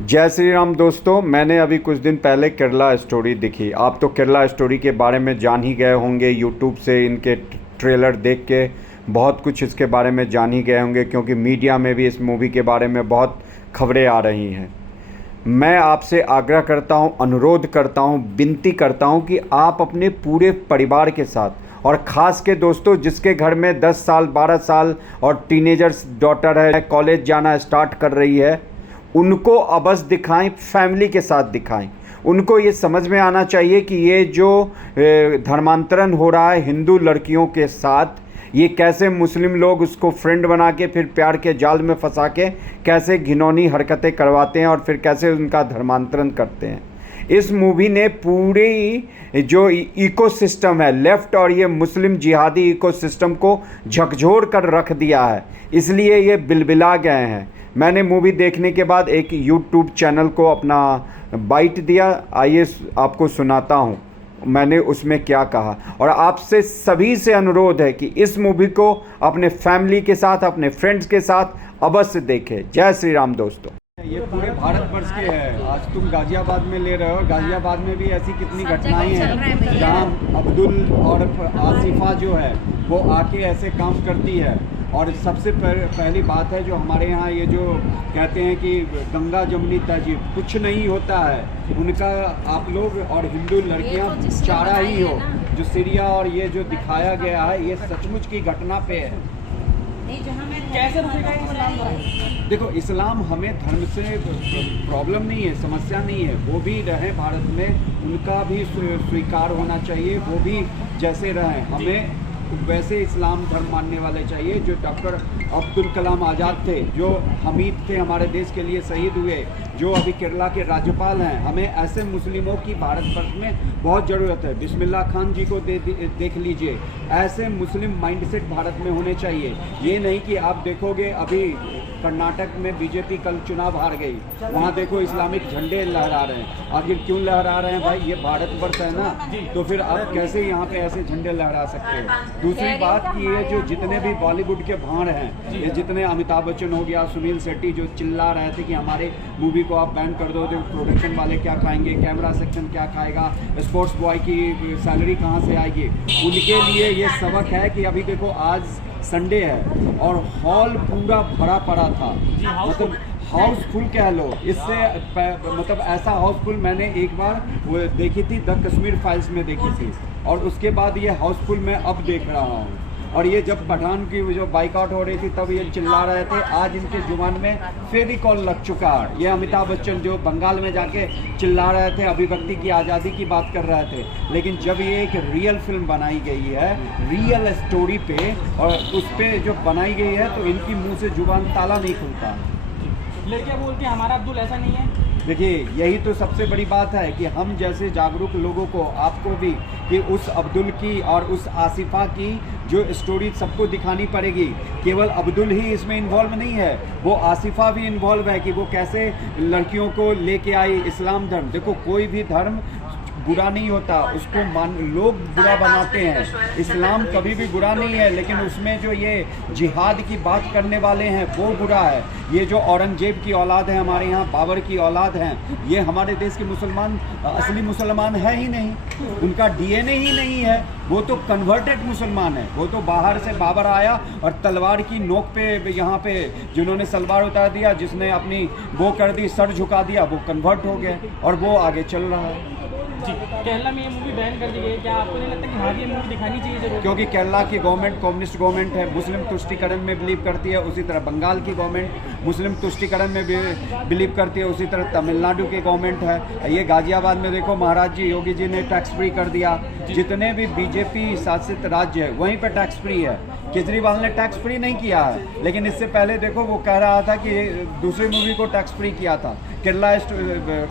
जय श्री राम दोस्तों। मैंने अभी कुछ दिन पहले केरला स्टोरी देखी। आप तो केरला स्टोरी के बारे में जान ही गए होंगे, यूट्यूब से इनके ट्रेलर देख के बहुत कुछ इसके बारे में जान ही गए होंगे, क्योंकि मीडिया में भी इस मूवी के बारे में बहुत खबरें आ रही हैं। मैं आपसे आग्रह करता हूं, अनुरोध करता हूं, विनती करता हूं कि आप अपने पूरे परिवार के साथ, और ख़ास के दोस्तों जिसके घर में 10 साल 12 साल और टीनेजर्स डॉटर है, कॉलेज जाना स्टार्ट कर रही है, उनको अवश्य दिखाएं, फैमिली के साथ दिखाएं। उनको ये समझ में आना चाहिए कि ये जो धर्मांतरण हो रहा है हिंदू लड़कियों के साथ, ये कैसे मुस्लिम लोग उसको फ्रेंड बना के फिर प्यार के जाल में फंसा के कैसे घिनौनी हरकतें करवाते हैं और फिर कैसे उनका धर्मांतरण करते हैं। इस मूवी ने पूरी जो इकोसिस्टम है, लेफ़्ट और ये मुस्लिम जिहादी इकोसिस्टम को झकझोर कर रख दिया है, इसलिए ये बिलबिला गए हैं। मैंने मूवी देखने के बाद एक यूट्यूब चैनल को अपना बाइट दिया, आइए आपको सुनाता हूँ मैंने उसमें क्या कहा। और आपसे सभी से अनुरोध है कि इस मूवी को अपने फैमिली के साथ, अपने फ्रेंड्स के साथ अवश्य देखें। जय श्री राम दोस्तों। ये पूरे भारतवर्ष के है। आज तुम गाजियाबाद में ले रहे हो, गाजियाबाद में भी ऐसी कितनी घटनाएं हैं जहाँ अब्दुल और आसिफा जो है वो आके ऐसे काम करती है। और सबसे पहली बात है जो हमारे यहाँ ये जो कहते हैं कि गंगा जमुनी तहजीब, कुछ नहीं होता है उनका। आप लोग और हिंदू लड़कियाँ चारा ही हो। जो सीरिया और ये जो दिखाया गया है ये सचमुच की घटना पे है। कैसे रुकेगा? देखो, इस्लाम हमें धर्म से प्रॉब्लम नहीं है, समस्या नहीं है। वो भी रहे भारत में, उनका भी स्वीकार होना चाहिए। वो भी जैसे रहें, हमें वैसे इस्लाम धर्म मानने वाले चाहिए। जो डॉक्टर अब्दुल कलाम आज़ाद थे, जो हमीद थे, हमारे देश के लिए शहीद हुए, जो अभी केरला के राज्यपाल हैं, हमें ऐसे मुस्लिमों की भारतवर्ष में बहुत ज़रूरत है। बिस्मिल्लाह खान जी को देख लीजिए, ऐसे मुस्लिम माइंडसेट भारत में होने चाहिए। ये नहीं कि आप देखोगे अभी कर्नाटक में बीजेपी कल चुनाव हार गई, वहाँ देखो इस्लामिक झंडे लहरा रहे हैं। आखिर क्यों लहरा रहे हैं भाई? ये भारतवर्ष है ना, तो फिर आप कैसे यहाँ पे ऐसे झंडे लहरा सकते हो? दूसरी बात कि ये जो जितने भी बॉलीवुड के भांड हैं, ये जितने अमिताभ बच्चन हो गया, सुनील शेट्टी जो चिल्ला रहे थे कि हमारे मूवी को आप बैन कर दो तो प्रोडक्शन वाले क्या खाएंगे, कैमरा सेक्शन क्या खाएगा, स्पोर्ट्स बॉय की सैलरी कहाँ से आएगी, उनके लिए ये सबक है कि अभी देखो आज संडे है और हॉल पूरा भरा पड़ा था। मतलब हाउसफुल कह लो, इससे मतलब ऐसा हाउसफुल मैंने एक बार वो देखी थी, द कश्मीर फाइल्स में देखी थी, और उसके बाद ये हाउसफुल मैं अब देख रहा हूँ। और ये जब पठान की जो बाइकआउट हो रही थी तब ये चिल्ला रहे थे, आज इनके जुबान में फेविकॉल लग चुका है। ये अमिताभ बच्चन जो बंगाल में जाके चिल्ला रहे थे, अभिव्यक्ति की आज़ादी की बात कर रहे थे, लेकिन जब ये एक रियल फिल्म बनाई गई है, रियल स्टोरी पे, और उस पर जो बनाई गई है, तो इनकी मुँह से जुबान ताला नहीं खुलता। लड़कियाँ बोलती हैं हमारा अब्दुल ऐसा नहीं है। देखिए, यही तो सबसे बड़ी बात है कि हम जैसे जागरूक लोगों को, आपको भी, कि उस अब्दुल की और उस आसिफा की जो स्टोरी सबको दिखानी पड़ेगी। केवल अब्दुल ही इसमें इन्वॉल्व नहीं है, वो आसिफा भी इन्वॉल्व है कि वो कैसे लड़कियों को लेके आई इस्लाम धर्म। देखो, कोई भी धर्म बुरा नहीं होता, उसको लोग बुरा बनाते हैं। इस्लाम कभी भी बुरा नहीं है, लेकिन उसमें जो ये जिहाद की बात करने वाले हैं वो बुरा है। ये जो औरंगजेब की औलाद है, हमारे यहाँ बाबर की औलाद हैं, ये हमारे देश के मुसलमान असली मुसलमान है ही नहीं, उनका डीएनए ही नहीं है। वो तो कन्वर्टेड मुसलमान है। वो तो बाहर से बाबर आया और तलवार की नोक पे, यहाँ पे जिन्होंने सलवार उतार दिया, जिसने अपनी वो कर दी, सर झुका दिया, वो कन्वर्ट हो गया और वो आगे चल रहा है। जी, केरला में ये मूवी बैन कर दी गई, क्या आपको नहीं लगता कि हाँ ये मूवी दिखानी चाहिए जरूर? क्योंकि केरला की गवर्नमेंट कम्युनिस्ट गवर्नमेंट है, मुस्लिम तुष्टिकरण में बिलीव करती है। उसी तरह बंगाल की गवर्नमेंट मुस्लिम तुष्टिकरण में बिलीव करती है। उसी तरह तमिलनाडु की गवर्नमेंट है। ये गाजियाबाद में देखो, महाराज जी योगी जी ने टैक्स फ्री कर दिया। जितने भी बीजेपी शासित राज्य है वहीं पर टैक्स फ्री है। केजरीवाल ने टैक्स फ्री नहीं किया है, लेकिन इससे पहले देखो वो कह रहा था कि दूसरी मूवी को टैक्स फ्री किया था। केरला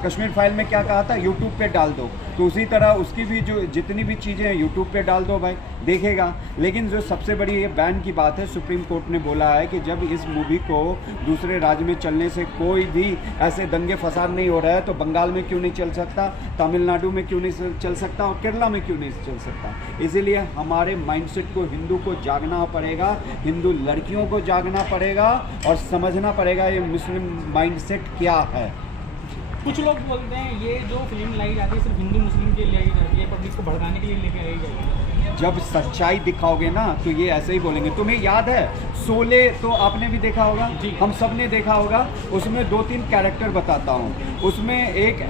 कश्मीर फाइल में क्या कहा था, यूट्यूब पे डाल दो। तो उसी तरह उसकी भी जो जितनी भी चीज़ें हैं यूट्यूब पे डाल दो भाई, देखेगा। लेकिन जो सबसे बड़ी ये बैन की बात है, सुप्रीम कोर्ट ने बोला है कि जब इस मूवी को दूसरे राज्य में चलने से कोई भी ऐसे दंगे फसाद नहीं हो रहा है, तो बंगाल में क्यों नहीं चल सकता, तमिलनाडु में क्यों नहीं चल सकता और केरला में क्यों नहीं चल सकता। इसीलिए हमारे माइंडसेट को, हिंदू को जागना पड़ेगा, हिंदू लड़कियों को जागना पड़ेगा और समझना पड़ेगा ये मुस्लिम माइंडसेट क्या है। कुछ लोग बोलते हैं ये जो फिल्म लाई जाती है सिर्फ हिंदू मुस्लिम के लिए लाई जाती है, पब्लिक को भड़काने के लिए लेके आई जाती है। जब सच्चाई दिखाओगे ना तो ये ऐसे ही बोलेंगे। तुम्हें याद है शोले तो आपने भी देखा होगा, हम सब ने देखा होगा। उसमें 2-3 कैरेक्टर बताता हूँ। उसमें एक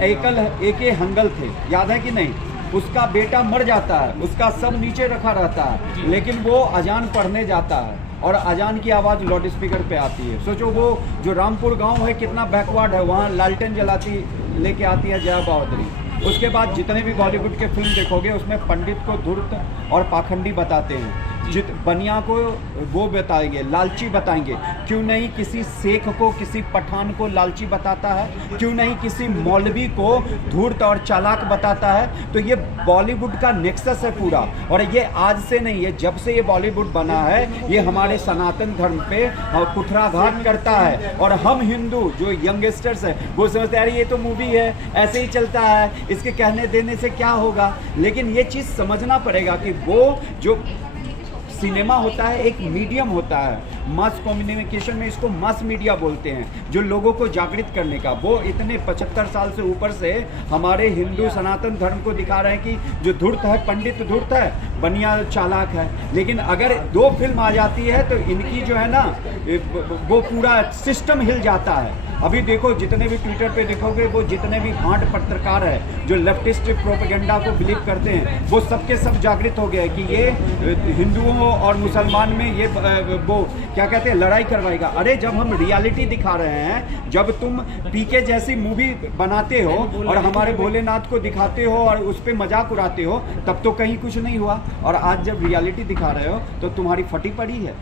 हंगल थे, याद है कि नहीं? उसका बेटा मर जाता है, उसका सब नीचे रखा रहता है, लेकिन वो अजान पढ़ने जाता है और अजान की आवाज़ लाउड स्पीकर पे आती है। सोचो वो जो रामपुर गांव है कितना बैकवर्ड है, वहाँ लालटेन जलाती लेके आती है जया बहादुरी। उसके बाद जितने भी बॉलीवुड के फिल्म देखोगे उसमें पंडित को धूर्त और पाखंडी बताते हैं, बनिया को वो बताएंगे, लालची बताएंगे। क्यों नहीं किसी शेख को, किसी पठान को लालची बताता है? क्यों नहीं किसी मौलवी को धूर्त और चालाक बताता है? तो ये बॉलीवुड का नेक्सस है पूरा, और ये आज से नहीं है, जब से ये बॉलीवुड बना है ये हमारे सनातन धर्म पे कुठाराघात करता है। और हम हिंदू जो यंगस्टर्स है वो समझते हैं ये तो मूवी है, ऐसे ही चलता है, इसके कहने देने से क्या होगा। लेकिन ये चीज़ समझना पड़ेगा कि वो जो सिनेमा होता है एक मीडियम होता है, मास कम्युनिकेशन में इसको मास मीडिया बोलते हैं, जो लोगों को जागृत करने का। वो इतने 75 साल से ऊपर से हमारे हिंदू सनातन धर्म को दिखा रहे हैं कि जो धूर्त है पंडित धूर्त है, बनिया चालाक है। लेकिन अगर 2 फिल्म आ जाती है तो इनकी जो है ना वो पूरा सिस्टम हिल जाता है। अभी देखो जितने भी ट्विटर पे देखोगे वो जितने भी घाट पत्रकार है जो लेफ्टिस्ट प्रोपेगेंडा को बिलीव करते हैं वो सबके सब जागृत हो गए कि ये हिंदुओं और मुसलमान में ये वो क्या कहते हैं लड़ाई करवाएगा। अरे जब हम रियलिटी दिखा रहे हैं, जब तुम पीके जैसी मूवी बनाते हो और हमारे भोलेनाथ को दिखाते हो और उस पर मजाक उड़ाते हो, तब तो कहीं कुछ नहीं हुआ। और आज जब रियलिटी दिखा रहे हो तो तुम्हारी फटी पड़ी है।